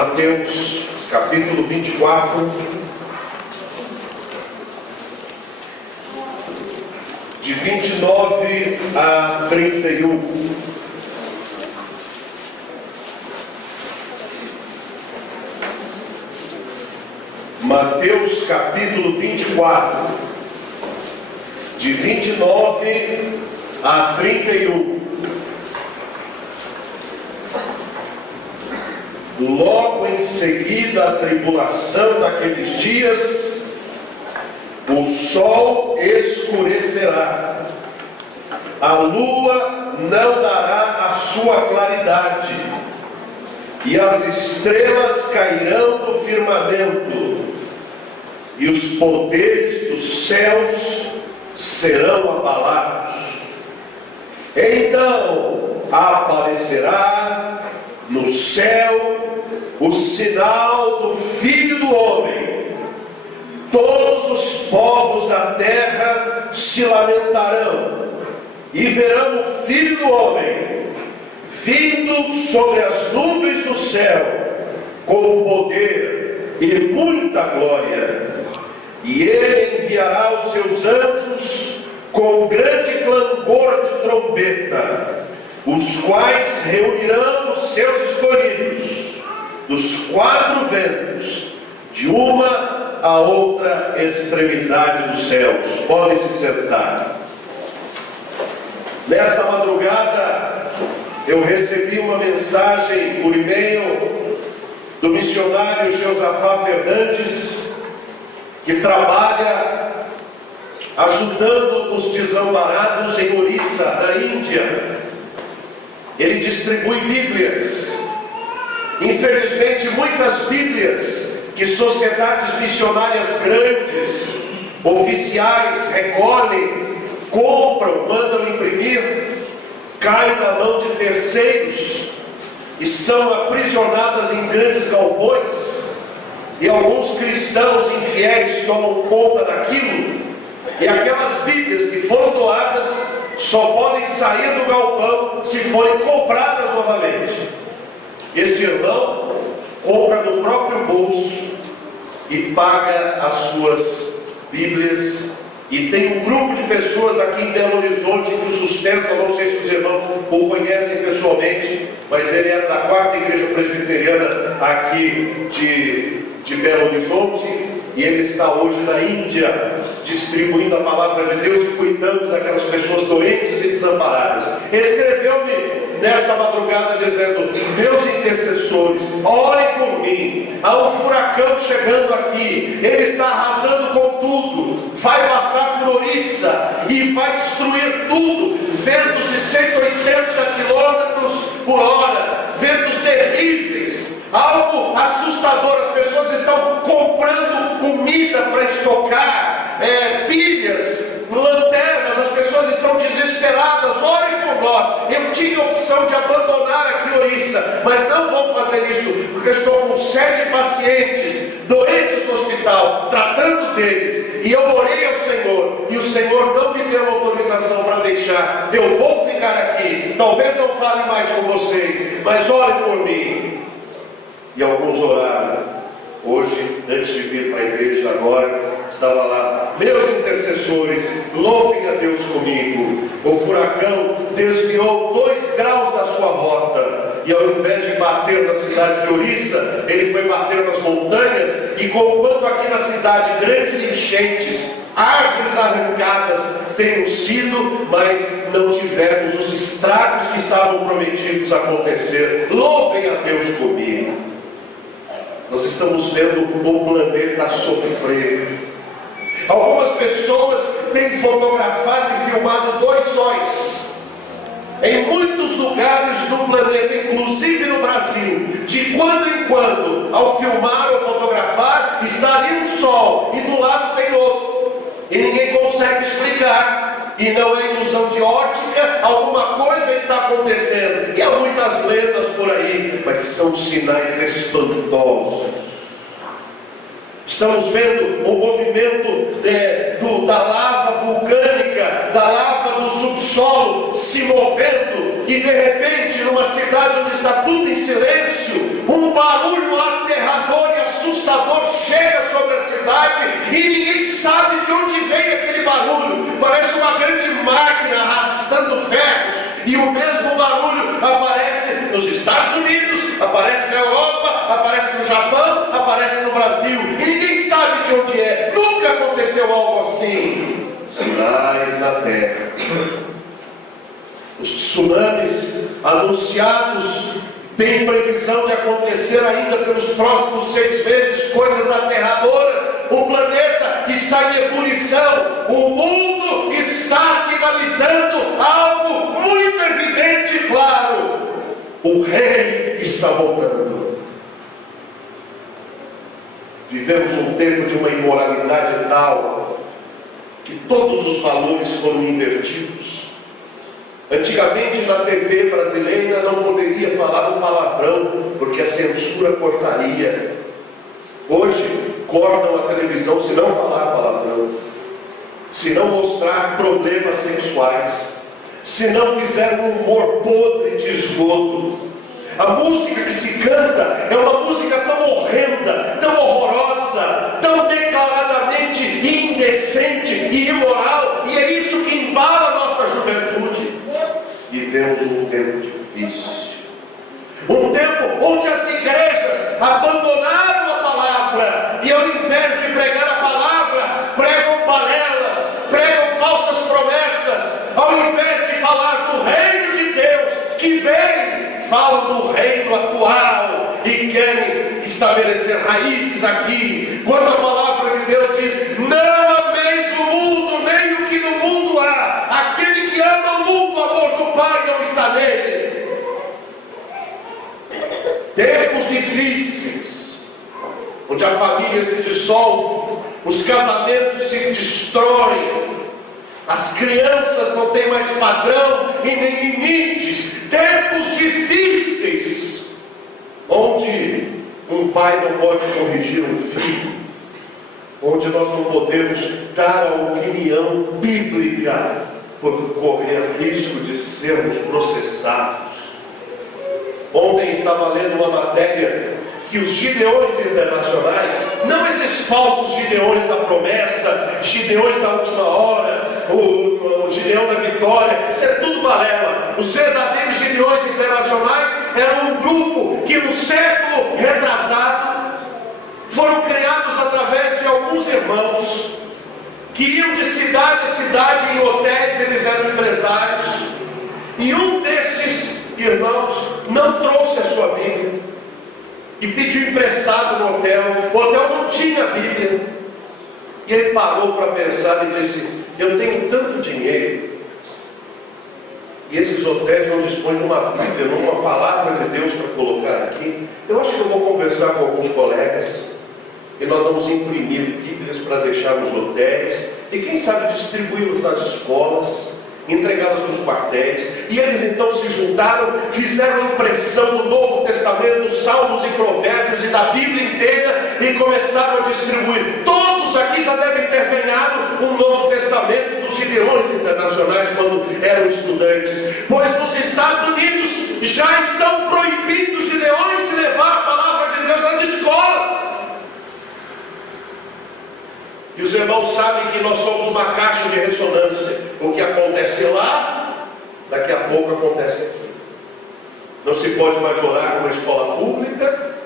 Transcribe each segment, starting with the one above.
Mateus capítulo 24, de 29 a 31. Mateus capítulo 24, de 29 a 31. Logo em seguida à tribulação daqueles dias, o sol escurecerá, a lua não dará a sua claridade, e as estrelas cairão do firmamento, e os poderes dos céus serão abalados. Então aparecerá no céu o sinal do Filho do Homem. Todos os povos da terra se lamentarão e verão o Filho do Homem vindo sobre as nuvens do céu com poder e muita glória. E ele enviará os seus anjos com grande clangor de trombeta, os quais reunirão os seus escolhidos dos quatro ventos, de uma a outra extremidade dos céus. Podem se sentar. Nesta madrugada eu recebi uma mensagem por e-mail do missionário Josafá Fernandes, que trabalha ajudando os desamparados em Orissa, na Índia. Ele distribui Bíblias. Infelizmente, muitas Bíblias que sociedades missionárias grandes, oficiais, recolhem, compram, mandam imprimir, caem na mão de terceiros e são aprisionadas em grandes galpões, e alguns cristãos infiéis tomam conta daquilo, e aquelas Bíblias que foram doadas só podem sair do galpão se forem compradas novamente. Este irmão compra no próprio bolso e paga as suas Bíblias. E tem um grupo de pessoas aqui em Belo Horizonte que o sustentam. Não sei se os irmãos o conhecem pessoalmente, mas ele é da 4ª Igreja Presbiteriana aqui de Belo Horizonte, e ele está hoje na Índia distribuindo a palavra de Deus e cuidando daquelas pessoas doentes e desamparadas. Escreveu-me nesta madrugada dizendo: meus intercessores, orem por mim, há um furacão chegando aqui, ele está arrasando com tudo, vai passar por Orissa e vai destruir tudo, ventos de 180 km por hora, ventos terríveis, algo assustador. As pessoas estão comprando comida para estocar, pilhas, lanternas, as pessoas estão desesperadas. Orem por nós. Eu tinha a opção de abandonar aqui Orissa, mas não vou fazer isso, porque estou com 7 pacientes doentes no hospital, tratando deles, e eu orei ao Senhor, e o Senhor não me deu autorização para deixar. Eu vou ficar aqui, talvez não fale mais com vocês, mas orem por mim. E alguns oraram. Hoje, antes de vir para a igreja agora, estava lá: meus intercessores, louvem a Deus comigo. O furacão desviou 2 graus da sua rota, e ao invés de bater na cidade de Orissa, ele foi bater nas montanhas. E conquanto aqui na cidade grandes enchentes, árvores arrancadas tenham sido, mas não tivemos os estragos que estavam prometidos acontecer. Louvem a Deus comigo. Nós estamos vendo o planeta sofrer. Algumas pessoas têm fotografado e filmado 2 sóis em muitos lugares do planeta, inclusive no Brasil. De quando em quando, ao filmar ou fotografar, está ali um sol e do lado tem outro, e ninguém consegue explicar. E não é ilusão de ótica, alguma coisa está acontecendo. E há muitas lendas por aí, mas são sinais espantosos. Estamos vendo o movimento da lava vulcânica, da lava do subsolo se movendo, e de repente, numa cidade onde está tudo em silêncio, um barulho lá assustador chega sobre a cidade e ninguém sabe de onde vem aquele barulho. Parece uma grande máquina arrastando ferros, e o mesmo barulho aparece nos Estados Unidos, aparece na Europa, aparece no Japão, aparece no Brasil, e ninguém sabe de onde é. Nunca aconteceu algo assim. Sinais na terra. Os tsunamis anunciados têm previsão de acontecer ainda pelos próximos 6 meses, coisas aterradoras. O planeta está em ebulição, o mundo está sinalizando algo muito evidente e claro: o rei está voltando. Vivemos um tempo de uma imoralidade tal que todos os valores foram invertidos. Antigamente na TV brasileira não poderia falar um palavrão, porque a censura cortaria. Hoje cortam a televisão se não falar palavrão, se não mostrar problemas sexuais, se não fizer um humor podre de esgoto. A música que se canta é uma música tão horrenda, tão horrorosa, tão declaradamente indecente e imoral, e é isso que embala a nossa juventude. Vivemos um tempo difícil, um tempo onde as igrejas abandonaram a palavra, e ao invés de pregar a palavra, pregam balelas, pregam falsas promessas. Ao invés de falar do reino de Deus que vem, falam do reino atual e querem estabelecer raízes aqui, quando a palavra de Deus diz: não ameis o mundo, nem o que no mundo há. Aquele que ama o mundo, o amor do Pai não está nele. Tempos difíceis, onde a família se dissolve, os casamentos se destroem, as crianças não têm mais padrão e nem limites. Tempos difíceis, onde um pai não pode corrigir um filho, onde nós não podemos dar a opinião bíblica por correr risco de sermos processados. Ontem estava lendo uma matéria que os gideões internacionais, não esses falsos gideões da promessa, gideões da última hora, o gideão da vitória, isso é tudo balela. Os verdadeiros gideões internacionais eram um grupo que no século retrasado foram criados através de alguns irmãos que iam de cidade a cidade em hotéis. Eles eram empresários, e um destes irmãos não trouxe a sua Bíblia e pediu emprestado no hotel. O hotel não tinha Bíblia, e ele parou para pensar e disse: eu tenho tanto dinheiro, e esses hotéis não dispõem de uma Bíblia, uma palavra de Deus para colocar aqui. Eu acho que eu vou conversar com alguns colegas e nós vamos imprimir Bíblias para deixar nos hotéis e quem sabe distribuí-las nas escolas, entregá-las nos quartéis. E eles então se juntaram, fizeram impressão do Novo Testamento, Salmos e Provérbios e da Bíblia inteira, e começaram a distribuir. Todos aqui já devem ter ganhado um Novo Testamento dos gideões internacionais quando eram estudantes, pois nos Estados Unidos já estão proibindo os gideões de levar a palavra de Deus às escolas. E os irmãos sabem que nós somos uma caixa de ressonância. O que acontece lá, daqui a pouco acontece aqui. Não se pode mais orar numa escola pública,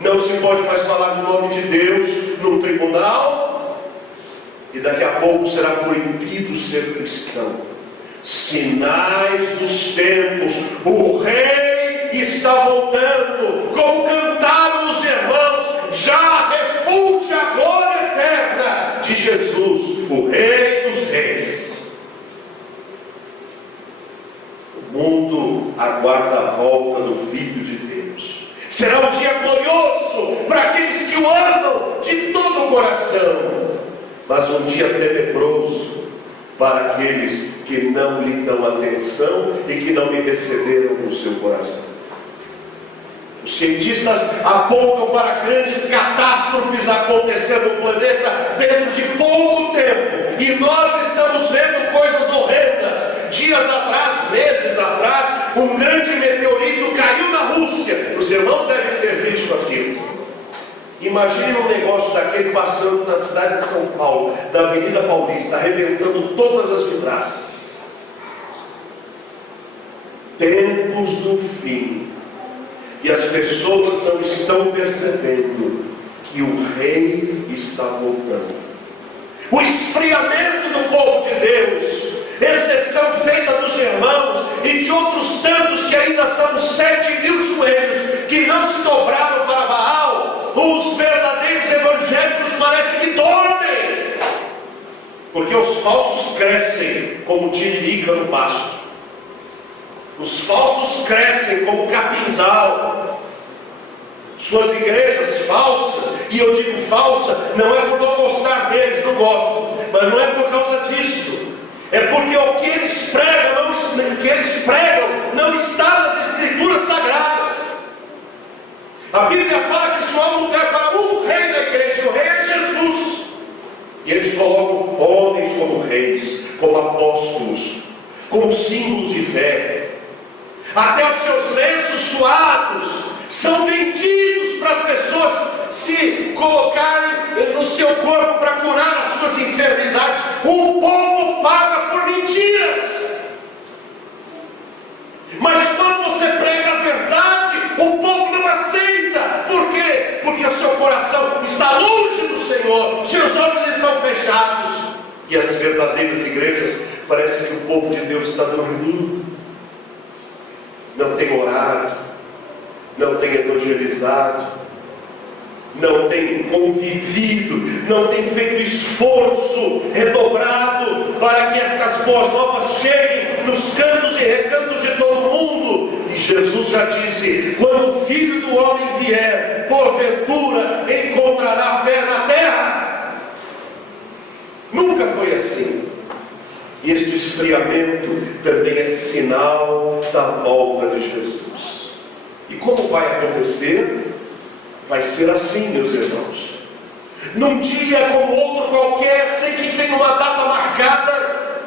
não se pode mais falar no nome de Deus num tribunal, e daqui a pouco será proibido ser cristão. Sinais dos tempos. O rei está voltando, como cantaram os irmãos: já refulge a glória eterna de Jesus, o Rei dos Reis. O mundo aguarda a volta do Filho de Deus. Será um dia glorioso para aqueles que o amam de todo o coração, mas um dia tenebroso para aqueles que não lhe dão atenção e que não me receberam no seu coração. Os cientistas apontam para grandes catástrofes acontecendo no planeta dentro de pouco tempo, e nós estamos vendo coisas horrendas. Dias atrás, meses atrás, um grande meteorito caiu na Rússia. Os irmãos devem ter visto aquilo. Imagine um negócio daquele passando na cidade de São Paulo, da Avenida Paulista, arrebentando todas as vidraças. Tempos do fim. E as pessoas não estão percebendo que o rei está voltando. O esfriamento do povo de Deus, exceção feita dos irmãos e de outros tantos que ainda são 7.000 joelhos que não se dobraram para Baal. Os verdadeiros evangélicos parecem que dormem, porque os falsos crescem como tiririca no pasto. Os falsos crescem como capinzal. Suas igrejas falsas, e eu digo falsa, não é por não gostar deles, não gosto, mas não é por causa disso. É porque o que eles pregam não está nas escrituras sagradas. A Bíblia fala que só há um lugar para um rei na igreja, e o rei é Jesus. E eles colocam homens como reis, como apóstolos, como símbolos de fé. Até os seus lenços suados são vendidos para as pessoas se colocarem no seu corpo para curar as suas enfermidades. O povo paga por mentiras. Mas quando você prega a verdade, o povo não aceita. Por quê? Porque o seu coração está longe do Senhor, seus olhos estão fechados. E as verdadeiras igrejas, parece que o povo de Deus está dormindo. Não tem orado, não tem evangelizado, não tem convivido, não tem feito esforço redobrado para que estas boas novas cheguem nos cantos e recantos de todo mundo. E Jesus já disse: quando o Filho do Homem vier, porventura encontrará fé na terra? Nunca foi assim. Este esfriamento também é sinal da volta de Jesus. E como vai acontecer? Vai ser assim, meus irmãos. Num dia como outro qualquer, sem que tenha uma data marcada,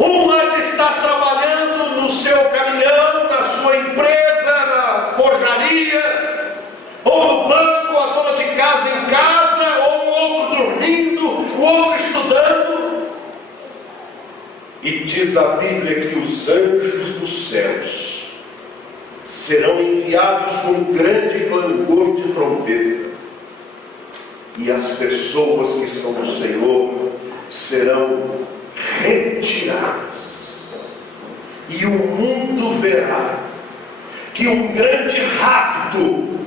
um há de estar trabalhando no seu caminhão, na sua empresa, na forjaria, ou no banco, a dona de casa em casa, ou o outro dormindo, o outro estudando. E diz a Bíblia que os anjos dos céus serão enviados com um grande clangor de trombeta, e as pessoas que estão no Senhor serão retiradas, e o mundo verá que um grande rapto,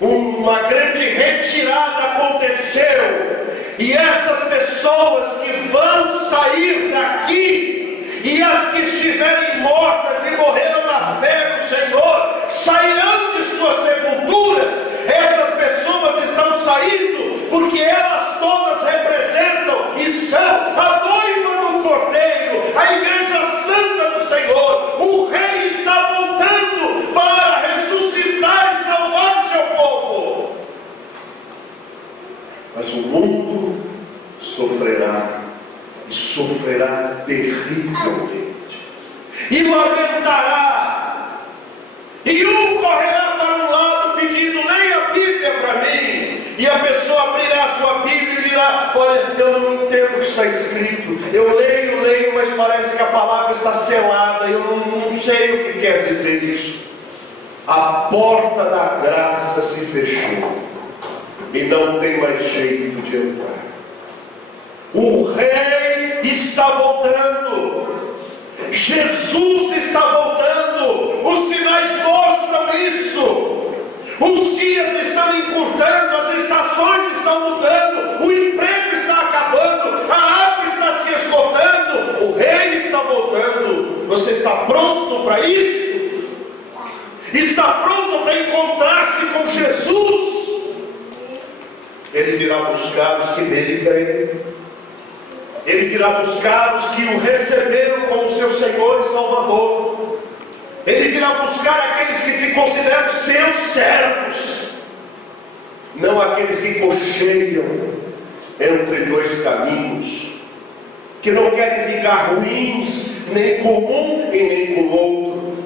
uma grande retirada aconteceu. E estas pessoas que vão sair daqui, e as que estiverem mortas e morreram na fé no Senhor, sairão de suas sepulturas. Essas pessoas estão saindo porque elas todas representam e são a noiva do Cordeiro, a igreja santa do Senhor. O rei está voltando para ressuscitar e salvar o seu povo. Mas o mundo sofrerá, e sofrerá terrivelmente, e lamentará, e um correrá para um lado pedindo: leia a Bíblia para mim, e a pessoa abrirá a sua Bíblia e dirá: olha, eu não entendo o que está escrito, eu leio, mas parece que a palavra está selada, eu não sei o que quer dizer isso. A porta da graça se fechou, e não tem mais jeito de entrar. O rei está voltando, Jesus está voltando, os sinais mostram isso. Os dias estão encurtando, as estações estão mudando, o emprego está acabando, a água está se esgotando, o rei está voltando. Você está pronto para isso? Está pronto para encontrar-se com Jesus? Ele virá buscar os que nele creem. Ele virá buscar os que o receberam como seu Senhor e Salvador. Ele virá buscar aqueles que se consideram seus servos, não aqueles que cocheiam entre dois caminhos, que não querem ficar ruins, nem com um e nem com o outro,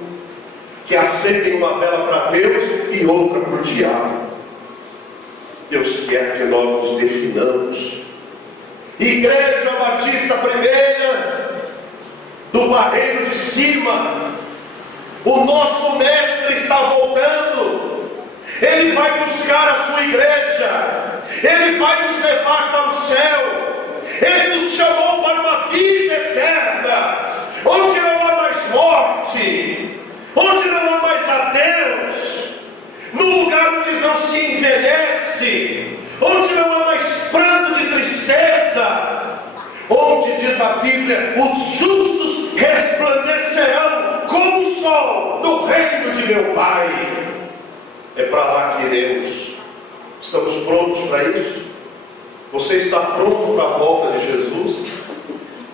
que acendem uma vela para Deus e outra para o diabo. quer que nós nos definamos. Igreja Batista Primeira do Barreiro de Cima, o nosso mestre está voltando. Ele vai buscar a sua igreja, ele vai nos levar para o céu. Ele nos chamou para uma vida eterna, onde não há mais morte, onde não há mais adeus, num lugar onde não se envelhece, onde não há mais pranto de tristeza, onde diz a Bíblia, os justos resplandecerão como o sol no reino de meu Pai. É para lá que iremos. Estamos prontos para isso? Você está pronto para a volta de Jesus?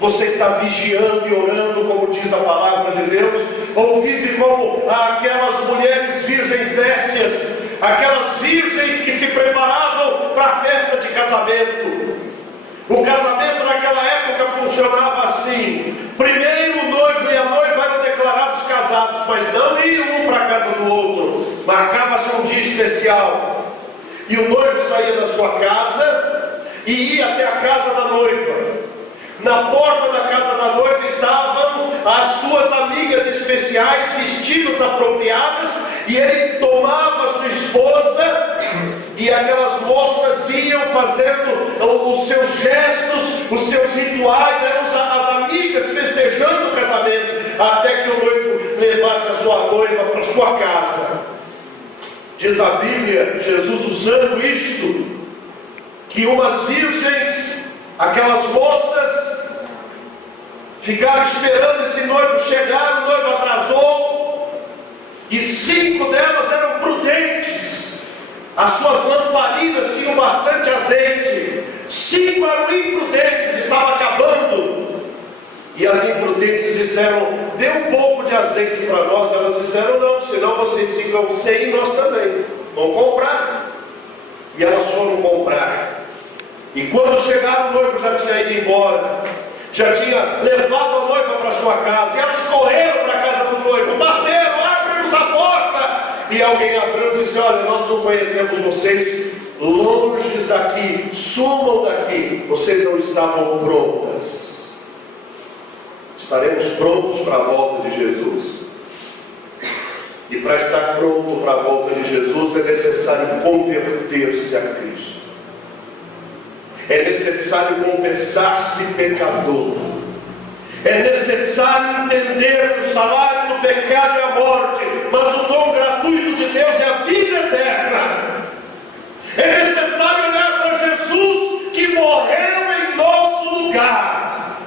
Você está vigiando e orando, como diz a palavra de Deus? Ou vive como aquelas mulheres virgens nécias, aquelas virgens que se preparavam para a festa de casamento? O casamento naquela época funcionava assim: primeiro o noivo e a noiva eram declarados casados, mas não iam um para a casa do outro. Marcava-se um dia especial, e o noivo saía da sua casa e ia até a casa da noiva. Na porta da casa da noiva estavam as suas amigas especiais, vestidos apropriadas, e ele tomava sua esposa, e aquelas moças iam fazendo os seus gestos, os seus rituais, eram as amigas festejando o casamento, até que o noivo levasse a sua noiva para sua casa. Diz a Bíblia, Jesus usando isto, que umas virgens, aquelas moças, ficaram esperando esse noivo chegar, o noivo atrasou, e 5 delas eram prudentes, as suas lamparinas tinham bastante azeite. 5 eram imprudentes, estava acabando, e as imprudentes disseram: dê um pouco de azeite para nós. Elas disseram: não, senão vocês ficam sem e nós também, vão comprar. E elas foram comprar. E quando chegaram, o noivo já tinha ido embora, já tinha levado a noiva para sua casa, e elas correram para a casa do noivo, bateram: abre-nos a porta. E alguém abriu e disse: olha, nós não conhecemos vocês, longe daqui, sumam daqui, vocês não estavam prontas. Estaremos prontos para a volta de Jesus? E para estar pronto para a volta de Jesus é necessário converter-se a Cristo. É necessário confessar-se pecador. É necessário entender que o salário do pecado é a morte, mas o dom gratuito de Deus é a vida eterna. É necessário olhar para Jesus, que morreu em nosso lugar,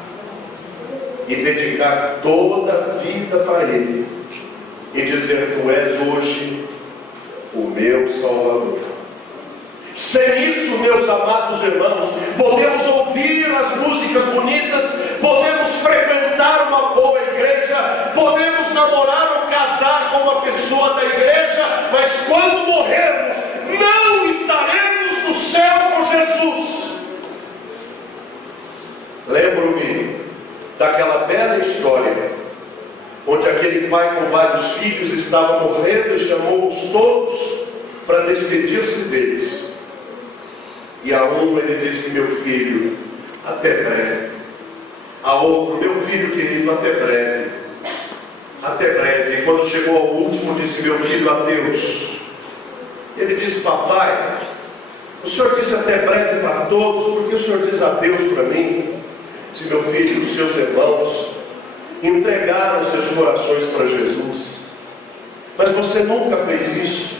e dedicar toda a vida para Ele, e dizer: tu és hoje o meu Salvador. Sem isso, meus amados irmãos, podemos ouvir as músicas bonitas, podemos frequentar uma boa igreja, podemos namorar ou casar com uma pessoa da igreja, mas quando morrermos, não estaremos no céu com Jesus. Lembro-me daquela bela história, onde aquele pai com vários filhos estava morrendo e chamou-os todos para despedir-se deles. E a um ele disse: meu filho, até breve. A outro: meu filho querido, até breve. Até breve. E quando chegou ao último, disse: meu filho, adeus. Ele disse: papai, o senhor disse até breve para todos, porque o senhor diz adeus para mim? Disse: meu filho, os seus irmãos entregaram seus corações para Jesus, mas você nunca fez isso.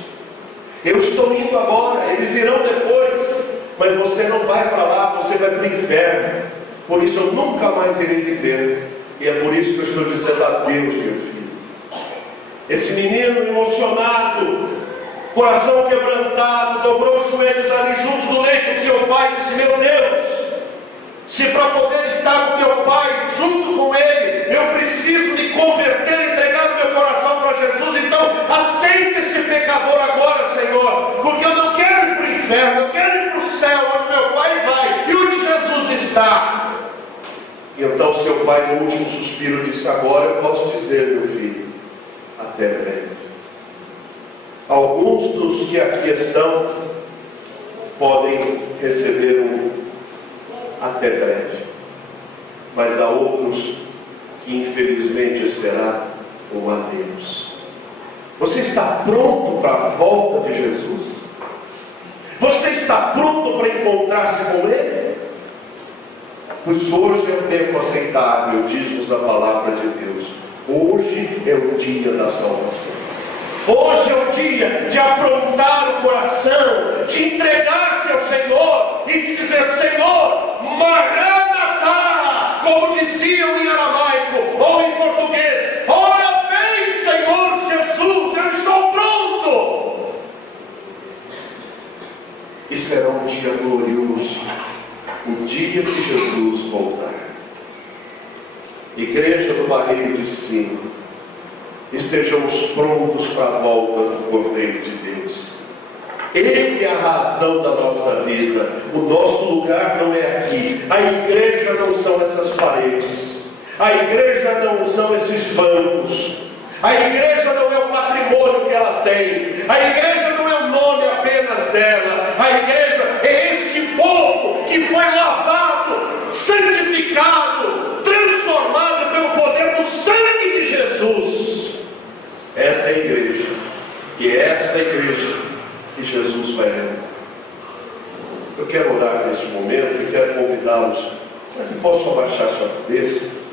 Eu estou indo agora, eles irão depois, mas você não vai para lá, você vai para o inferno. Por isso eu nunca mais irei viver. E é por isso que eu estou dizendo adeus, meu filho. Esse menino emocionado, coração quebrantado, dobrou os joelhos ali junto do leito do seu pai e disse: meu Deus, se para poder estar com meu pai, junto com ele, eu preciso me converter, entregar o meu coração para Jesus, então aceita este pecador agora, Senhor, porque eu não quero ir para o inferno, eu quero ir para o céu, onde meu pai vai e onde Jesus está. E então seu pai, no último suspiro, disse: agora eu posso dizer, meu filho, até breve. Alguns dos que aqui estão podem receberam até breve, mas há outros que infelizmente será um adeus. Você está pronto para a volta de Jesus? Você está pronto para encontrar-se com Ele? Pois hoje é o tempo aceitável, diz-nos a palavra de Deus. Hoje é o dia da salvação. Hoje é o dia de aprontar o coração, de entregar-se ao Senhor e de dizer: Senhor, Maranatá, como diziam em aramaico ou em português, ora vem, Senhor Jesus, eu estou pronto. E será um dia glorioso, o dia que Jesus voltar. Igreja do Barreiro de Cima, estejamos prontos para a volta do Cordeiro de Deus. Ele é a razão da nossa vida. O nosso lugar não é aqui. A igreja não são essas paredes. A igreja não são esses bancos. A igreja não é o patrimônio que ela tem. A igreja não é o nome apenas dela. A igreja é este povo que foi lavado, santificado, transformado pelo poder do sangue de Jesus. Esta é a igreja. E é esta igreja que Jesus vai levar. Eu quero orar neste momento e quero convidá-los para que possam abaixar sua cabeça.